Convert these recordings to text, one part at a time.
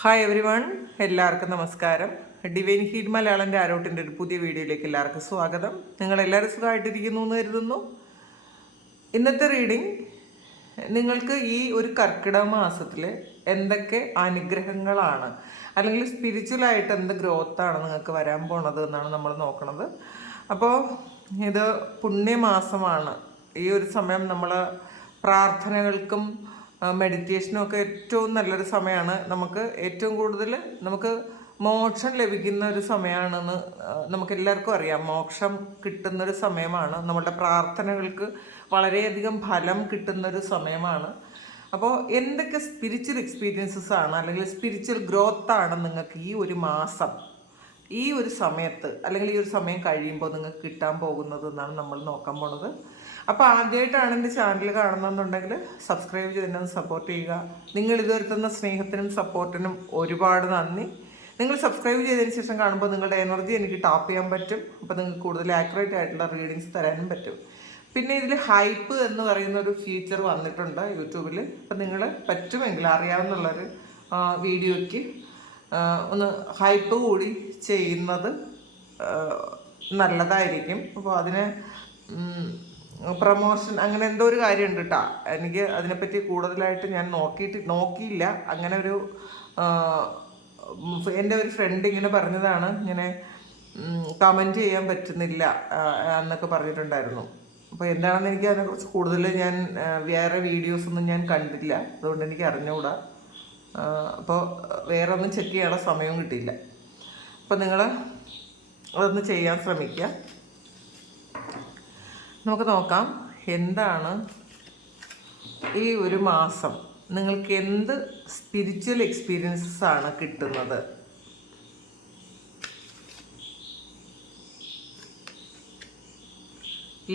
Hi every one, എല്ലാവർക്കും നമസ്കാരം. Divine heed മലയാളൻ്റെ ആരോട്ടിൻ്റെ ഒരു പുതിയ വീഡിയോയിലേക്ക് എല്ലാവർക്കും സ്വാഗതം. നിങ്ങളെല്ലാവരും സുഖമായിട്ടിരിക്കുന്നു എന്ന് കരുതുന്നു. ഇന്നത്തെ റീഡിംഗ് നിങ്ങൾക്ക് ഈ ഒരു കർക്കിടക മാസത്തിൽ എന്തൊക്കെ അനുഗ്രഹങ്ങളാണ് അല്ലെങ്കിൽ സ്പിരിച്വലായിട്ട് എന്ത് ഗ്രോത്താണ് നിങ്ങൾക്ക് വരാൻ പോണത് എന്നാണ് നമ്മൾ നോക്കുന്നത്. അപ്പോൾ ഇത് പുണ്യമാസമാണ്. ഈ ഒരു സമയം നമ്മൾ പ്രാർത്ഥനകൾക്കും മെഡിറ്റേഷനും ഒക്കെ ഏറ്റവും നല്ലൊരു സമയമാണ്. നമുക്ക് ഏറ്റവും കൂടുതൽ നമുക്ക് മോക്ഷം ലഭിക്കുന്ന ഒരു സമയമാണെന്ന് നമുക്ക് എല്ലാവർക്കും അറിയാം. മോക്ഷം കിട്ടുന്നൊരു സമയമാണ്. നമ്മളുടെ പ്രാർത്ഥനകൾക്ക് വളരെയധികം ഫലം കിട്ടുന്നൊരു സമയമാണ്. അപ്പോൾ എന്തൊക്കെ സ്പിരിച്വൽ എക്സ്പീരിയൻസസ് ആണ് അല്ലെങ്കിൽ സ്പിരിച്വൽ ഗ്രോത്താണ് നിങ്ങൾക്ക് ഈ ഒരു മാസം, ഈ ഒരു സമയത്ത് അല്ലെങ്കിൽ ഈ ഒരു സമയം കഴിയുമ്പോൾ നിങ്ങൾക്ക് കിട്ടാൻ പോകുന്നത് എന്നാണ് നമ്മൾ നോക്കാൻ പോണത്. അപ്പോൾ ആദ്യമായിട്ടാണ് എൻ്റെ ചാനൽ കാണുന്നതെന്നുണ്ടെങ്കിൽ സബ്സ്ക്രൈബ് ചെയ്ത് സപ്പോർട്ട് ചെയ്യുക. നിങ്ങൾ ഇതുവരെ തന്ന സ്നേഹത്തിനും സപ്പോർട്ടിനും ഒരുപാട് നന്ദി. നിങ്ങൾ സബ്സ്ക്രൈബ് ചെയ്തതിന് ശേഷം കാണുമ്പോൾ നിങ്ങളുടെ എനർജി എനിക്ക് ടാപ്പ് ചെയ്യാൻ പറ്റും. അപ്പോൾ നിങ്ങൾക്ക് കൂടുതൽ ആക്യുറേറ്റ് ആയിട്ടുള്ള റീഡിങ്സ് തരാനും പറ്റും. പിന്നെ ഇതിൽ ഹൈപ്പ് എന്ന് പറയുന്ന ഒരു ഫീച്ചർ വന്നിട്ടുണ്ട് യൂട്യൂബിൽ. അപ്പം നിങ്ങൾ പറ്റുമെങ്കിൽ അറിയാവുന്നുള്ളൊരു വീഡിയോയ്ക്ക് ഒന്ന് ഹൈപ്പ് കൂടി ചെയ്യുന്നത് നല്ലതായിരിക്കും. അപ്പോൾ അതിന് പ്രൊമോഷൻ അങ്ങനെ എന്തോ ഒരു കാര്യമുണ്ട് കേട്ടോ. എനിക്ക് അതിനെപ്പറ്റി കൂടുതലായിട്ട് ഞാൻ നോക്കിയില്ല. അങ്ങനെ ഒരു എൻ്റെ ഒരു ഫ്രണ്ട് ഇങ്ങനെ പറഞ്ഞതാണ്, ഇങ്ങനെ കമൻറ്റ് ചെയ്യാൻ പറ്റുന്നില്ല എന്നൊക്കെ പറഞ്ഞിട്ടുണ്ടായിരുന്നു. അപ്പോൾ എന്താണെന്ന് എനിക്ക് അതിനെക്കുറിച്ച് കൂടുതൽ ഞാൻ വേറെ വീഡിയോസൊന്നും ഞാൻ കണ്ടില്ല, അതുകൊണ്ട് എനിക്ക് അറിഞ്ഞുകൂടാ. അപ്പോൾ വേറെ ഒന്നും ചെക്ക് ചെയ്യാനുള്ള സമയവും കിട്ടിയില്ല. അപ്പോൾ നിങ്ങൾ അതൊന്ന് ചെയ്യാൻ ശ്രമിക്കുക. നമുക്ക് നോക്കാം എന്താണ് ഈ ഒരു മാസം നിങ്ങൾക്ക് എന്ത് സ്പിരിച്വൽ എക്സ്പീരിയൻസസ് ആണ് കിട്ടുന്നത്.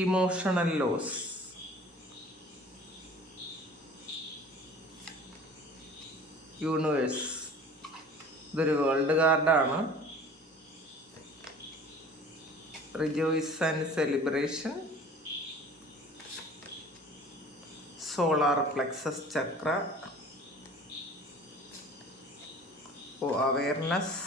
ഇമോഷണൽ ലോസ്, യൂണിവേഴ്സ്, ഇതൊരു വേൾഡ് കാർഡാണ്. Rejoice and celebration, solar plexus chakra, awareness,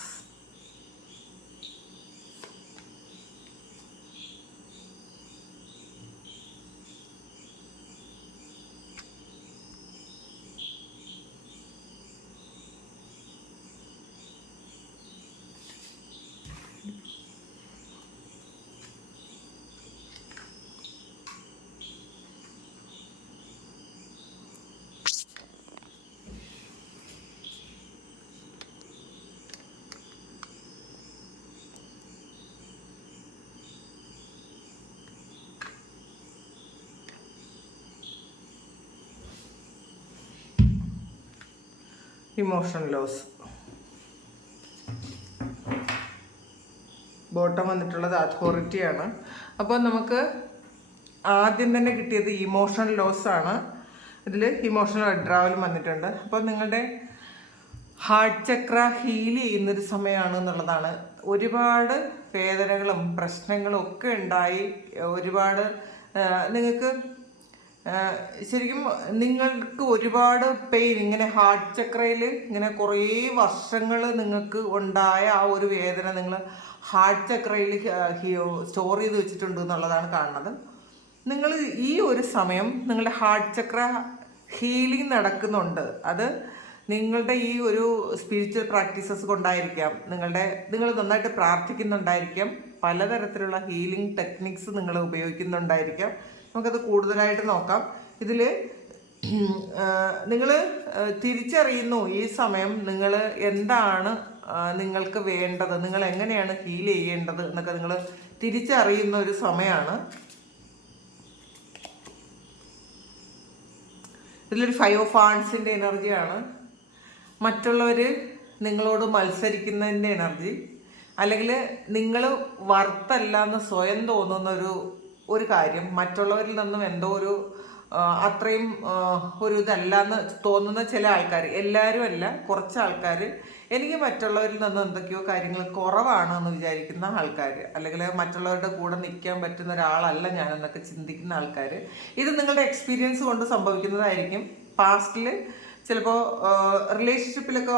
emotion loss. Bottom വന്നിട്ടുള്ളത് അതോറിറ്റിയാണ്. അപ്പോൾ നമുക്ക് ആദ്യം തന്നെ കിട്ടിയത് ഇമോഷണൽ ലോസ് ആണ്. ഇതിൽ ഇമോഷണൽ വിഡ്രാവലും വന്നിട്ടുണ്ട്. അപ്പോൾ നിങ്ങളുടെ ഹാർട്ട് ചക്ര ഹീൽ ചെയ്യുന്നൊരു സമയമാണ് എന്നുള്ളതാണ്. ഒരുപാട് വേദനകളും പ്രശ്നങ്ങളും ഒക്കെ ഉണ്ടായി, ഒരുപാട് നിങ്ങൾക്ക് ശരിക്കും നിങ്ങൾക്ക് ഒരുപാട് പെയിൻ ഇങ്ങനെ ഹാർട്ട് ചക്രയിൽ ഇങ്ങനെ കുറേ വർഷങ്ങൾ നിങ്ങൾക്ക് ഉണ്ടായ ആ ഒരു വേദന നിങ്ങൾ ഹാർട്ട് ചക്രയിൽ സ്റ്റോർ ചെയ്ത് വെച്ചിട്ടുണ്ട് എന്നുള്ളതാണ് കാണുന്നത്. നിങ്ങൾ ഈ ഒരു സമയം നിങ്ങളുടെ ഹാർട്ട് ചക്ര ഹീലിംഗ് നടക്കുന്നുണ്ട്. അത് നിങ്ങളുടെ ഈ ഒരു സ്പിരിച്വൽ പ്രാക്ടീസസ് കൊണ്ടായിരിക്കാം, നിങ്ങൾ നന്നായിട്ട് പ്രാർത്ഥിക്കുന്നുണ്ടായിരിക്കാം, പലതരത്തിലുള്ള ഹീലിംഗ് ടെക്നിക്സ് നിങ്ങൾ ഉപയോഗിക്കുന്നുണ്ടായിരിക്കാം. നമുക്കത് കൂടുതലായിട്ട് നോക്കാം. ഇതിൽ നിങ്ങൾ തിരിച്ചറിയുന്നു ഈ സമയം നിങ്ങൾ എന്താണ് നിങ്ങൾക്ക് വേണ്ടത്, നിങ്ങൾ എങ്ങനെയാണ് ഹീൽ ചെയ്യേണ്ടത് എന്നൊക്കെ നിങ്ങൾ തിരിച്ചറിയുന്ന ഒരു സമയമാണ്. ഇതിലൊരു 5 ഓഫ് വാണ്ട്സിൻ്റെ എനർജിയാണ്. മറ്റുള്ളവർ നിങ്ങളോട് മത്സരിക്കുന്നതിൻ്റെ എനർജി, അല്ലെങ്കിൽ നിങ്ങൾ വರ್ತല്ല എന്ന് സ്വയം തോന്നുന്ന ഒരു കാര്യം, മറ്റുള്ളവരിൽ നിന്നും എന്തോ ഒരു അത്രയും ഒരു ഇതല്ല എന്ന് തോന്നുന്ന ചില ആൾക്കാർ, എല്ലാവരും അല്ല, കുറച്ച് ആൾക്കാർ, എനിക്ക് മറ്റുള്ളവരിൽ നിന്നും എന്തൊക്കെയോ കാര്യങ്ങൾ കുറവാണ് എന്ന് വിചാരിക്കുന്ന ആൾക്കാർ, അല്ലെങ്കിൽ മറ്റുള്ളവരുടെ കൂടെ നിൽക്കാൻ പറ്റുന്ന ഒരാളല്ല ഞാനെന്നൊക്കെ ചിന്തിക്കുന്ന ആൾക്കാർ. ഇത് നിങ്ങളുടെ എക്സ്പീരിയൻസ് കൊണ്ട് സംഭവിക്കുന്നതായിരിക്കും. പാസ്റ്റിൽ ചിലപ്പോൾ റിലേഷൻഷിപ്പിലൊക്കെ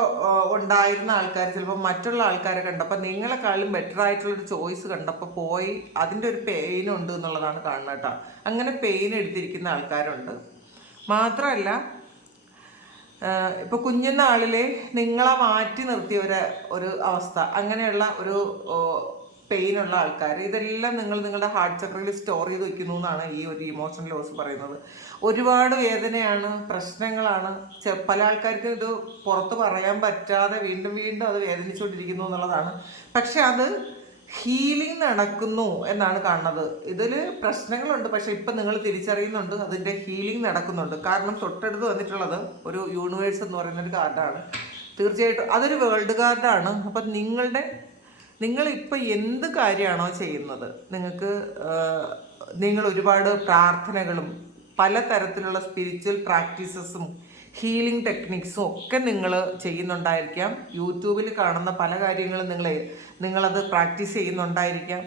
ഉണ്ടായിരുന്ന ആൾക്കാർ ചിലപ്പോൾ മറ്റുള്ള ആൾക്കാരെ കണ്ടപ്പോൾ നിങ്ങളെക്കാളും ബെറ്റർ ആയിട്ടുള്ളൊരു ചോയ്സ് കണ്ടപ്പോൾ പോയി അതിൻ്റെ ഒരു പെയിൻ ഉണ്ട് എന്നുള്ളതാണ് കാണുന്നത് കേട്ടോ. അങ്ങനെ പെയിൻ എടുത്തിരിക്കുന്ന ആൾക്കാരുണ്ട്. മാത്രമല്ല ഇപ്പോൾ കുഞ്ഞുനാളിലെ നിങ്ങളെ മാറ്റി നിർത്തിയ ഒരു അവസ്ഥ, അങ്ങനെയുള്ള ഒരു പെയിനുള്ള ആൾക്കാർ, ഇതെല്ലാം നിങ്ങളുടെ ഹാർട്ട് ചക്രയിൽ സ്റ്റോർ ചെയ്ത് വെക്കുന്നു എന്നാണ് ഈ ഒരു ഇമോഷണൽ ലോസ് പറയുന്നത്. ഒരുപാട് വേദനയാണ്, പ്രശ്നങ്ങളാണ്. പല ആൾക്കാർക്കും ഇത് പുറത്ത് പറയാൻ പറ്റാതെ വീണ്ടും വീണ്ടും അത് വേദനിച്ചുകൊണ്ടിരിക്കുന്നു എന്നുള്ളതാണ്. പക്ഷെ അത് ഹീലിംഗ് നടക്കുന്നു എന്നാണ് കാണുന്നത്. ഇതിൽ പ്രശ്നങ്ങളുണ്ട്, പക്ഷെ ഇപ്പം നിങ്ങൾ തിരിച്ചറിയുന്നുണ്ട് അതിൻ്റെ ഹീലിംഗ് നടക്കുന്നുണ്ട്. കാരണം തൊട്ടടുത്ത് വന്നിട്ടുള്ളത് ഒരു യൂണിവേഴ്സ് എന്ന് പറയുന്നൊരു കാർഡാണ്. തീർച്ചയായിട്ടും അതൊരു വേൾഡ് കാർഡാണ്. അപ്പം നിങ്ങളിപ്പോൾ എന്ത് കാര്യമാണോ ചെയ്യുന്നത്, നിങ്ങൾ ഒരുപാട് പ്രാർത്ഥനകളും പലതരത്തിലുള്ള സ്പിരിച്വൽ പ്രാക്ടീസസും ഹീലിംഗ് ടെക്നിക്സും ഒക്കെ നിങ്ങൾ ചെയ്യുന്നുണ്ടായിരിക്കാം. യൂട്യൂബിൽ കാണുന്ന പല കാര്യങ്ങളും നിങ്ങളത് പ്രാക്ടീസ് ചെയ്യുന്നുണ്ടായിരിക്കാം.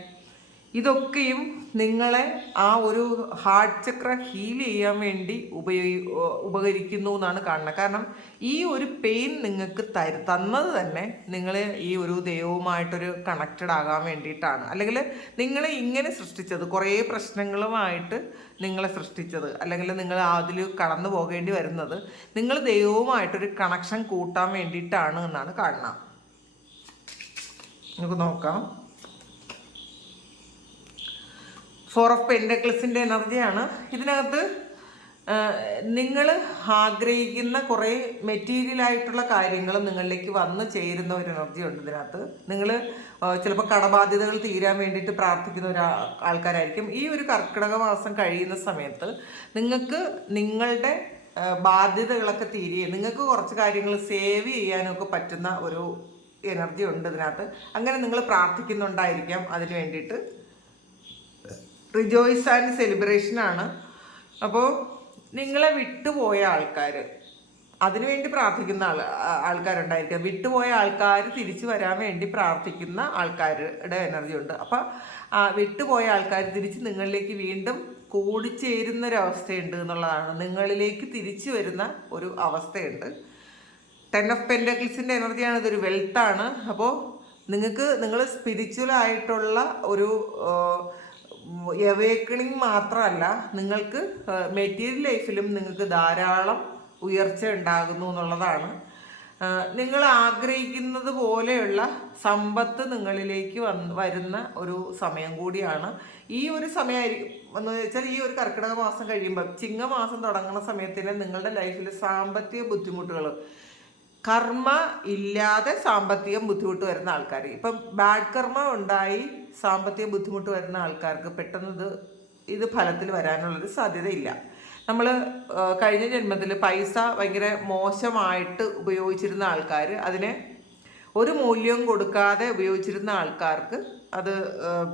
ഇതൊക്കെയും നിങ്ങളെ ആ ഒരു ഹാർട്ട് ചക്ര ഹീൽ ചെയ്യാൻ വേണ്ടി ഉപകരിക്കുന്നു എന്നാണ് കാണുന്നത്. കാരണം ഈ ഒരു പെയിൻ നിങ്ങൾക്ക് തന്നത് തന്നെ നിങ്ങൾ ഈ ഒരു ദൈവവുമായിട്ടൊരു കണക്റ്റഡ് ആകാൻ വേണ്ടിയിട്ടാണ്. അല്ലെങ്കിൽ നിങ്ങളെ ഇങ്ങനെ സൃഷ്ടിച്ചത്, കുറേ പ്രശ്നങ്ങളുമായിട്ട് നിങ്ങളെ സൃഷ്ടിച്ചത്, അല്ലെങ്കിൽ നിങ്ങൾ അതിൽ കടന്നു പോകേണ്ടി വരുന്നത് നിങ്ങൾ ദൈവവുമായിട്ടൊരു കണക്ഷൻ കൂട്ടാൻ വേണ്ടിയിട്ടാണ് എന്നാണ് കാണുന്നത്. നമുക്ക് നോക്കാം. 4 ഓഫ് പെൻറ്റക്കിൾസിൻ്റെ എനർജിയാണ് ഇതിനകത്ത്. നിങ്ങൾ ആഗ്രഹിക്കുന്ന കുറേ മെറ്റീരിയലായിട്ടുള്ള കാര്യങ്ങൾ നിങ്ങളിലേക്ക് വന്നു ചേരുന്ന ഒരു എനർജി ഉണ്ട് ഇതിനകത്ത്. നിങ്ങൾ ചിലപ്പോൾ കടബാധ്യതകൾ തീരാൻ വേണ്ടിയിട്ട് പ്രാർത്ഥിക്കുന്ന ആൾക്കാരായിരിക്കും. ഈ ഒരു കർക്കിടക മാസം കഴിയുന്ന സമയത്ത് നിങ്ങൾക്ക് നിങ്ങളുടെ ബാധ്യതകളൊക്കെ തീരുകയും നിങ്ങൾക്ക് കുറച്ച് കാര്യങ്ങൾ സേവ് ചെയ്യാനൊക്കെ പറ്റുന്ന ഒരു എനർജി ഉണ്ട് ഇതിനകത്ത്. അങ്ങനെ നിങ്ങൾ പ്രാർത്ഥിക്കുന്നുണ്ടായിരിക്കാം അതിന് വേണ്ടിയിട്ട്. റിജോയ്സ് ആൻഡ് സെലിബ്രേഷനാണ്. അപ്പോൾ നിങ്ങളെ വിട്ടുപോയ ആൾക്കാർ, അതിനുവേണ്ടി പ്രാർത്ഥിക്കുന്ന ആൾക്കാരുണ്ടായിരിക്കാം. വിട്ടുപോയ ആൾക്കാർ തിരിച്ചു വരാൻ വേണ്ടി പ്രാർത്ഥിക്കുന്ന ആൾക്കാരുടെ എനർജി ഉണ്ട്. അപ്പം വിട്ടുപോയ ആൾക്കാർ തിരിച്ച് നിങ്ങളിലേക്ക് വീണ്ടും കൂടിച്ചേരുന്നൊരവസ്ഥയുണ്ട് എന്നുള്ളതാണ്. നിങ്ങളിലേക്ക് തിരിച്ചു വരുന്ന ഒരു അവസ്ഥയുണ്ട്. 10 ഓഫ് പെൻറ്റക്കിൾസിൻ്റെ എനർജിയാണ്. ഇതൊരു വെൽത്താണ്. അപ്പോൾ നിങ്ങൾ സ്പിരിച്വലായിട്ടുള്ള ഒരു അവേക്കണിങ് മാത്രമല്ല, നിങ്ങൾക്ക് മെറ്റീരിയൽ ലൈഫിലും നിങ്ങൾക്ക് ധാരാളം ഉയർച്ച ഉണ്ടാകുന്നു എന്നുള്ളതാണ്. നിങ്ങൾ ആഗ്രഹിക്കുന്നത് പോലെയുള്ള സമ്പത്ത് നിങ്ങളിലേക്ക് വരുന്ന ഒരു സമയം കൂടിയാണ്. ഈ ഒരു സമയമായിരിക്കും എന്ന് വെച്ചാൽ ഈ ഒരു കർക്കിടക മാസം കഴിയുമ്പോൾ ചിങ്ങമാസം തുടങ്ങുന്ന സമയത്തിന് നിങ്ങളുടെ ലൈഫിൽ സാമ്പത്തിക ബുദ്ധിമുട്ടുകൾ, കർമ്മ ഇല്ലാതെ സാമ്പത്തികം ബുദ്ധിമുട്ട് വരുന്ന ആൾക്കാർ, ഇപ്പം ബാഡ് കർമ്മ ഉണ്ടായി സാമ്പത്തിക ബുദ്ധിമുട്ട് വരുന്ന ആൾക്കാർക്ക് പെട്ടെന്ന് ഇത് ഫലത്തിൽ വരാനുള്ളൊരു സാധ്യതയില്ല. നമ്മൾ കഴിഞ്ഞ ജന്മത്തിൽ പൈസ ഭയങ്കര മോശമായിട്ട് ഉപയോഗിച്ചിരുന്ന ആൾക്കാർ, അതിനെ ഒരു മൂല്യവും കൊടുക്കാതെ ഉപയോഗിച്ചിരുന്ന ആൾക്കാർക്ക് അത്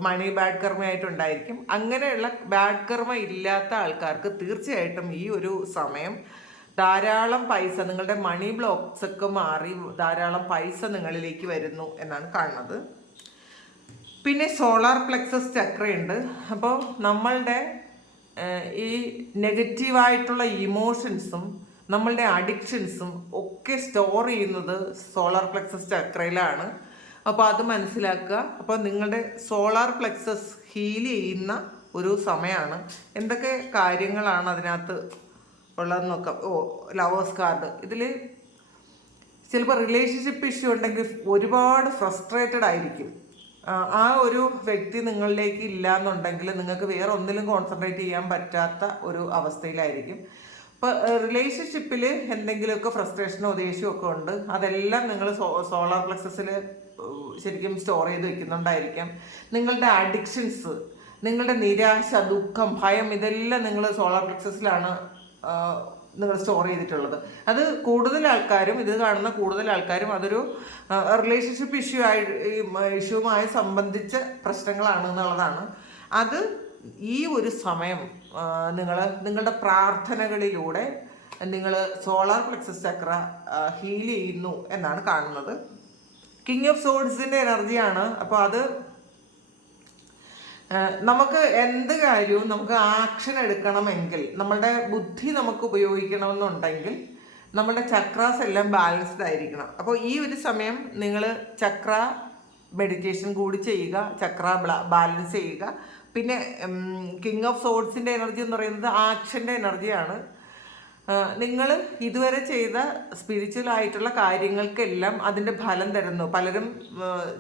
മണി ബാഡ് കർമ്മയായിട്ടുണ്ടായിരിക്കും. അങ്ങനെയുള്ള ബാഡ് കർമ്മ ഇല്ലാത്ത ആൾക്കാർക്ക് തീർച്ചയായിട്ടും ഈ ഒരു സമയം ധാരാളം പൈസ, നിങ്ങളുടെ മണി ബ്ലോക്സ് ഒക്കെ മാറി ധാരാളം പൈസ നിങ്ങളിലേക്ക് വരുന്നു എന്നാണ് കാണുന്നത്. പിന്നെ സോളാർ പ്ലെക്സസ് ചക്രയുണ്ട്. അപ്പോൾ നമ്മളുടെ ഈ നെഗറ്റീവായിട്ടുള്ള ഇമോഷൻസും നമ്മളുടെ അഡിക്ഷൻസും ഒക്കെ സ്റ്റോർ ചെയ്യുന്നത് സോളാർ പ്ലെക്സസ് ചക്രയിലാണ്. അപ്പോൾ അത് മനസ്സിലാക്കുക. അപ്പോൾ നിങ്ങളുടെ സോളാർ പ്ലെക്സസ് ഹീൽ ചെയ്യുന്ന ഒരു സമയമാണ്. എന്തൊക്കെ കാര്യങ്ങളാണ് അതിനകത്ത് ഉള്ളതെന്ന് നോക്കാം. Lovers card. ഇതിൽ ചിലപ്പോൾ റിലേഷൻഷിപ്പ് ഇഷ്യൂ ഉണ്ടെങ്കിൽ ഒരുപാട് ഫ്രസ്ട്രേറ്റഡ് ആയിരിക്കും. ആ ഒരു വ്യക്തി നിങ്ങളിലേക്ക് ഇല്ല എന്നുണ്ടെങ്കിൽ നിങ്ങൾക്ക് വേറെ ഒന്നിലും കോൺസെൻട്രേറ്റ് ചെയ്യാൻ പറ്റാത്ത ഒരു അവസ്ഥയിലായിരിക്കും. അപ്പോൾ റിലേഷൻഷിപ്പിൽ എന്തെങ്കിലുമൊക്കെ ഫ്രസ്ട്രേഷനോ ദേഷ്യമോ ഒക്കെ ഉണ്ട്, അതെല്ലാം നിങ്ങൾ സോളാർ പ്ലെക്സസിൽ ശരിക്കും സ്റ്റോർ ചെയ്ത് വെക്കുന്നുണ്ടായിരിക്കാം. നിങ്ങളുടെ അഡിക്ഷൻസ്, നിങ്ങളുടെ നിരാശ, ദുഃഖം, ഭയം, ഇതെല്ലാം നിങ്ങൾ സോളാർ പ്ലെക്സസിലാണ് നിങ്ങൾ സ്റ്റോർ ചെയ്തിട്ടുള്ളത്. അത് കൂടുതൽ ആൾക്കാരും, ഇത് കാണുന്ന കൂടുതൽ ആൾക്കാരും അതൊരു റിലേഷൻഷിപ്പ് ഇഷ്യൂവുമായി സംബന്ധിച്ച പ്രശ്നങ്ങളാണ് എന്നുള്ളതാണ്. അത് ഈ ഒരു സമയം നിങ്ങളുടെ പ്രാർത്ഥനകളിലൂടെ നിങ്ങൾ സോളാർ പ്ലെക്സസ് ചക്ര ഹീൽ ചെയ്യുന്നു എന്നാണ് കാണുന്നത്. കിങ് ഓഫ് സോഡ്സിൻ്റെ എനർജിയാണ്. അപ്പോൾ അത് നമുക്ക് എന്ത് കാര്യവും നമുക്ക് ആക്ഷൻ എടുക്കണമെങ്കിൽ, നമ്മളുടെ ബുദ്ധി നമുക്ക് ഉപയോഗിക്കണമെന്നുണ്ടെങ്കിൽ നമ്മുടെ ചക്രാസ് എല്ലാം ബാലൻസ്ഡ് ആയിരിക്കണം. അപ്പോൾ ഈ ഒരു സമയം നിങ്ങൾ ചക്ര മെഡിറ്റേഷൻ കൂടി ചെയ്യുക, ചക്ര ബാലൻസ് ചെയ്യുക. പിന്നെ കിങ് ഓഫ് സോഡ്സിൻ്റെ എനർജി എന്ന് പറയുന്നത് ആക്ഷൻ്റെ എനർജിയാണ്. നിങ്ങൾ ഇതുവരെ ചെയ്ത സ്പിരിച്വൽ ആയിട്ടുള്ള കാര്യങ്ങൾക്കെല്ലാം അതിൻ്റെ ഫലം തരുന്നു. പലരും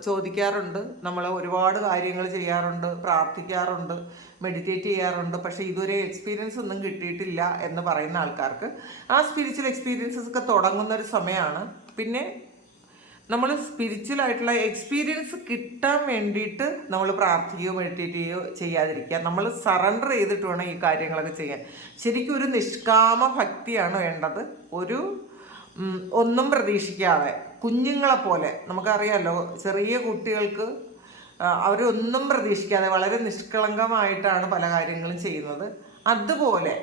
ചോദിക്കാറുണ്ട്, നമ്മൾ ഒരുപാട് കാര്യങ്ങൾ ചെയ്യാറുണ്ട്, പ്രാർത്ഥിക്കാറുണ്ട്, മെഡിറ്റേറ്റ് ചെയ്യാറുണ്ട്, പക്ഷേ ഇതുവരെ എക്സ്പീരിയൻസ് ഒന്നും കിട്ടിയിട്ടില്ല എന്ന് പറയുന്ന ആൾക്കാർക്ക് ആ സ്പിരിച്വൽ എക്സ്പീരിയൻസസ് ഒക്കെ തുടങ്ങുന്ന ഒരു സമയമാണ്. പിന്നെ നമ്മൾ സ്പിരിച്വൽ ആയിട്ടുള്ള എക്സ്പീരിയൻസ് കിട്ടാൻ വേണ്ടിയിട്ട് നമ്മൾ പ്രാർത്ഥിക്കുകയോ മെഡിറ്റേറ്റ് ചെയ്യുകയോ ചെയ്യാതിരിക്കുക. നമ്മൾ സറണ്ടർ ചെയ്തിട്ട് വേണം ഈ കാര്യങ്ങളൊക്കെ ചെയ്യാൻ. ശരിക്കും ഒരു നിഷ്കാമ ഭക്തിയാണ് വേണ്ടത്. ഒരു ഒന്നും പ്രതീക്ഷിക്കാതെ കുഞ്ഞുങ്ങളെ പോലെ, നമുക്കറിയാമല്ലോ ചെറിയ കുട്ടികൾക്ക് അവരൊന്നും പ്രതീക്ഷിക്കാതെ വളരെ നിഷ്കളങ്കമായിട്ടാണ് പല കാര്യങ്ങളും ചെയ്യുന്നത്. അതുപോലെ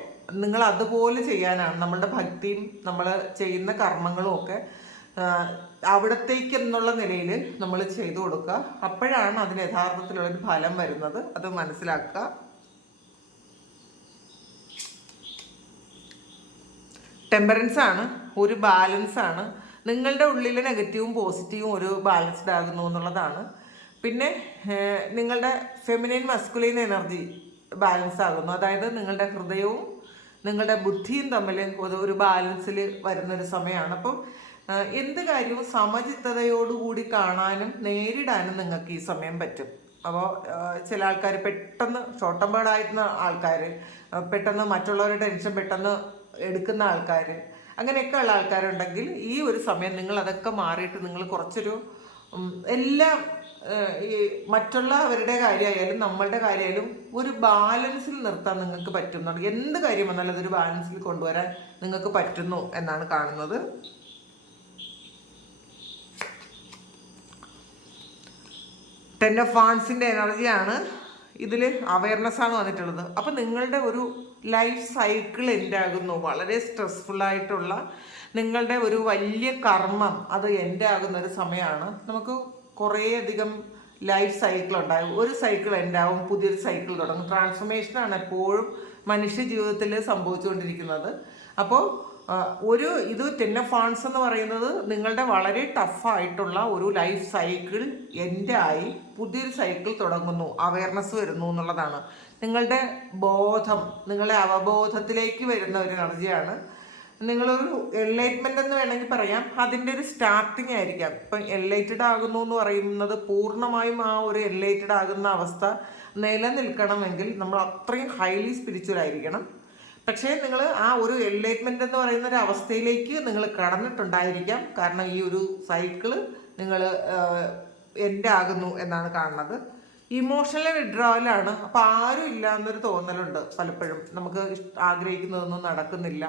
നിങ്ങൾ അതുപോലെ ചെയ്യാനാണ് നമ്മളുടെ ഭക്തിയും നമ്മൾ ചെയ്യുന്ന കർമ്മങ്ങളും ഒക്കെ അവിടത്തേക്ക് എന്നുള്ള നിലയിൽ നമ്മൾ ചെയ്തു കൊടുക്കുക. അപ്പോഴാണ് അതിന് യഥാർത്ഥത്തിലുള്ളൊരു ഫലം വരുന്നത്. അത് മനസ്സിലാക്കുക. ടെമ്പറൻസ് ആണ്, ഒരു ബാലൻസ് ആണ്. നിങ്ങളുടെ ഉള്ളിലെ നെഗറ്റീവും പോസിറ്റീവും ഒരു ബാലൻസ്ഡ് ആകുന്നു എന്നുള്ളതാണ്. പിന്നെ നിങ്ങളുടെ ഫെമിനൈൻ മസ്കുലൈൻ എനർജി ബാലൻസ് ആകുന്നു. അതായത് നിങ്ങളുടെ ഹൃദയവും നിങ്ങളുടെ ബുദ്ധിയും തമ്മിൽ ഒരു ബാലൻസിൽ വരുന്നൊരു സമയമാണ്. അപ്പം എന്ത് കാര്യവും സമചിത്തതയോടുകൂടി കാണാനും നേരിടാനും നിങ്ങൾക്ക് ഈ സമയം പറ്റും. അപ്പോൾ ചില ആൾക്കാർ പെട്ടെന്ന് ഷോർട്ട് ടെമ്പേർഡായിരുന്ന ആൾക്കാർ, പെട്ടെന്ന് മറ്റുള്ളവരുടെ ടെൻഷൻ പെട്ടെന്ന് എടുക്കുന്ന ആൾക്കാർ, അങ്ങനെയൊക്കെ ഉള്ള ആൾക്കാരുണ്ടെങ്കിൽ ഈ ഒരു സമയം നിങ്ങൾ അതൊക്കെ മാറിയിട്ട് നിങ്ങൾ കുറച്ചൊരു എല്ലാം ഈ മറ്റുള്ളവരുടെ കാര്യമായാലും നമ്മളുടെ കാര്യമായാലും ഒരു ബാലൻസിൽ നിർത്താൻ നിങ്ങൾക്ക് പറ്റുന്നുണ്ട്. എന്ത് കാര്യം വന്നാലും അതൊരു ബാലൻസിൽ കൊണ്ടുവരാൻ നിങ്ങൾക്ക് പറ്റുന്നു എന്നാണ് കാണുന്നത്. ടെൻ ഓഫ് വാൻസിൻ്റെ എനർജിയാണ് ഇതിൽ. അവയർനെസ്സാണ് വന്നിട്ടുള്ളത്. അപ്പം നിങ്ങളുടെ ഒരു ലൈഫ് സൈക്കിൾ എൻഡാകുന്നു. വളരെ സ്ട്രെസ്ഫുള്ളായിട്ടുള്ള നിങ്ങളുടെ ഒരു വലിയ കർമ്മം അത് എൻഡാകുന്ന ഒരു സമയമാണ്. നമുക്ക് കുറേയധികം ലൈഫ് സൈക്കിൾ ഉണ്ടാകും. ഒരു സൈക്കിൾ എൻഡാവും, പുതിയൊരു സൈക്കിൾ തുടങ്ങും. ട്രാൻസ്ഫോർമേഷനാണ് എപ്പോഴും മനുഷ്യ ജീവിതത്തിൽ സംഭവിച്ചുകൊണ്ടിരിക്കുന്നത്. അപ്പോൾ ഇത് ടെൻ ഓഫ് വാൻസ് എന്ന് പറയുന്നത് നിങ്ങളുടെ വളരെ ടഫായിട്ടുള്ള ഒരു ലൈഫ് സൈക്കിൾ എൻഡായി പുതിയൊരു സൈക്കിൾ തുടങ്ങുന്നു, അവയർനെസ് വരുന്നു എന്നുള്ളതാണ്. നിങ്ങളുടെ ബോധം, നിങ്ങളുടെ അവബോധത്തിലേക്ക് വരുന്ന ഒരു എനർജിയാണ്. നിങ്ങളൊരു എൻലൈറ്റ്മെൻ്റ് എന്ന് വേണമെങ്കിൽ പറയാം. അതിൻ്റെ ഒരു സ്റ്റാർട്ടിങ് ആയിരിക്കാം. ഇപ്പം എൻലൈറ്റഡ് ആകുന്നു എന്ന് പറയുന്നത് പൂർണ്ണമായും ആ ഒരു എൻലൈറ്റഡ് ആകുന്ന അവസ്ഥ നിലനിൽക്കണമെങ്കിൽ നമ്മൾ അത്രയും ഹൈലി സ്പിരിച്വൽ ആയിരിക്കണം. പക്ഷേ നിങ്ങൾ ആ ഒരു എൻലൈറ്റ്മെൻ്റ് എന്ന് പറയുന്ന ഒരു അവസ്ഥയിലേക്ക് നിങ്ങൾ കടന്നിട്ടുണ്ടായിരിക്കാം. കാരണം ഈ ഒരു സൈക്കിള് നിങ്ങൾ എൻഡ് ആകുന്നു എന്നാണ് കാണുന്നത്. ഇമോഷണൽ വിഡ്രോവലാണ്. അപ്പോൾ ആരും ഇല്ല എന്നൊരു തോന്നലുണ്ട് പലപ്പോഴും. നമുക്ക് ആഗ്രഹിക്കുന്നതൊന്നും നടക്കുന്നില്ല,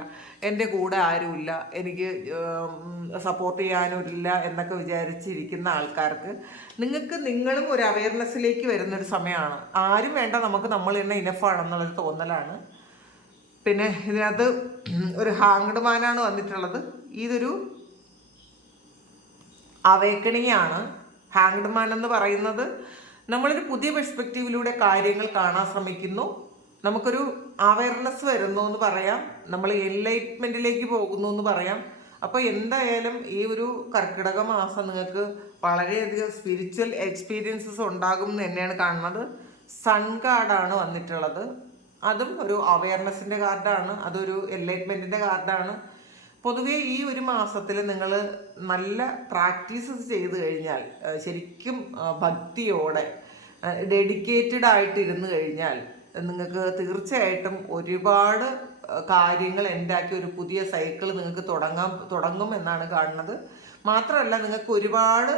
എൻ്റെ കൂടെ ആരുമില്ല, എനിക്ക് സപ്പോർട്ട് ചെയ്യാനുമില്ല എന്നൊക്കെ വിചാരിച്ചിരിക്കുന്ന ആൾക്കാർക്ക് നിങ്ങളും ഒരു അവയർനെസ്സിലേക്ക് വരുന്നൊരു സമയമാണ്. ആരും വേണ്ട, നമുക്ക് നമ്മൾ തന്നെ ഇനഫാണെന്നുള്ളൊരു തോന്നലാണ്. പിന്നെ ഇതിനകത്ത് ഒരു ഹാങ്ഡ് മാനാണ് വന്നിട്ടുള്ളത്. ഇതൊരു അവേക്കണിങ് ആണ്. ഹാങ്ഡ് മാൻ എന്ന് പറയുന്നത് നമ്മളൊരു പുതിയ പെർസ്പെക്റ്റീവിലൂടെ കാര്യങ്ങൾ കാണാൻ ശ്രമിക്കുന്നു. നമുക്കൊരു അവയർനെസ് വരുന്നു എന്ന് പറയാം. നമ്മൾ എൻലൈറ്റ്മെൻറ്റിലേക്ക് പോകുന്നു എന്ന് പറയാം. അപ്പോൾ എന്തായാലും ഈ ഒരു കർക്കിടക മാസം നിങ്ങൾക്ക് വളരെയധികം സ്പിരിച്വൽ എക്സ്പീരിയൻസസ് ഉണ്ടാകും എന്ന് തന്നെയാണ് കാണുന്നത്. സൺ കാർഡാണ് വന്നിട്ടുള്ളത്. അതും ഒരു അവയർനെസ്സിൻ്റെ കാർഡാണ്, അതൊരു എൻലൈറ്റ്മെൻറ്റിൻ്റെ കാർഡാണ്. പൊതുവേ ഈ ഒരു മാസത്തിൽ നിങ്ങൾ നല്ല പ്രാക്ടീസസ് ചെയ്ത് കഴിഞ്ഞാൽ, ശരിക്കും ഭക്തിയോടെ ഡെഡിക്കേറ്റഡ് ആയിട്ടിരുന്ന് കഴിഞ്ഞാൽ നിങ്ങൾക്ക് തീർച്ചയായിട്ടും ഒരുപാട് കാര്യങ്ങൾ എൻഡാക്കി ഒരു പുതിയ സൈക്കിൾ നിങ്ങൾക്ക് തുടങ്ങും എന്നാണ് കാണുന്നത്. മാത്രമല്ല നിങ്ങൾക്ക് ഒരുപാട്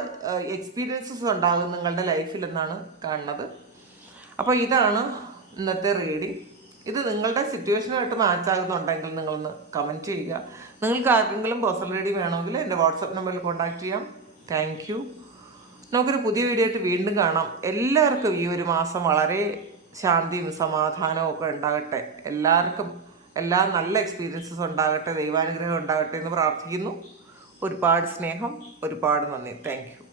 എക്സ്പീരിയൻസസ് ഉണ്ടാകും നിങ്ങളുടെ ലൈഫിൽ എന്നാണ് കാണുന്നത്. അപ്പോൾ ഇതാണ് ഇന്നത്തെ റീഡിങ്. ഇത് നിങ്ങളുടെ സിറ്റുവേഷനുമായിട്ട് മാച്ച് ആകുന്നുണ്ടെങ്കിൽ നിങ്ങളൊന്ന് കമൻറ്റ് ചെയ്യുക. നിങ്ങൾക്ക് ആർക്കെങ്കിലും പേഴ്സണൽ റീഡിങ് വേണമെങ്കിൽ എൻ്റെ വാട്സപ്പ് നമ്പറിൽ കോൺടാക്റ്റ് ചെയ്യാം. Thank you. നമുക്കൊരു പുതിയ വീഡിയോ ആയിട്ട് വീണ്ടും കാണാം. എല്ലാവർക്കും ഈ ഒരു മാസം വളരെ ശാന്തിയും സമാധാനവും ഒക്കെ ഉണ്ടാകട്ടെ. എല്ലാവർക്കും എല്ലാ നല്ല എക്സ്പീരിയൻസസ് ഉണ്ടാകട്ടെ, ദൈവാനുഗ്രഹം ഉണ്ടാകട്ടെ എന്ന് പ്രാർത്ഥിക്കുന്നു. ഒരുപാട് സ്നേഹം, ഒരുപാട് നന്ദി. Thank you.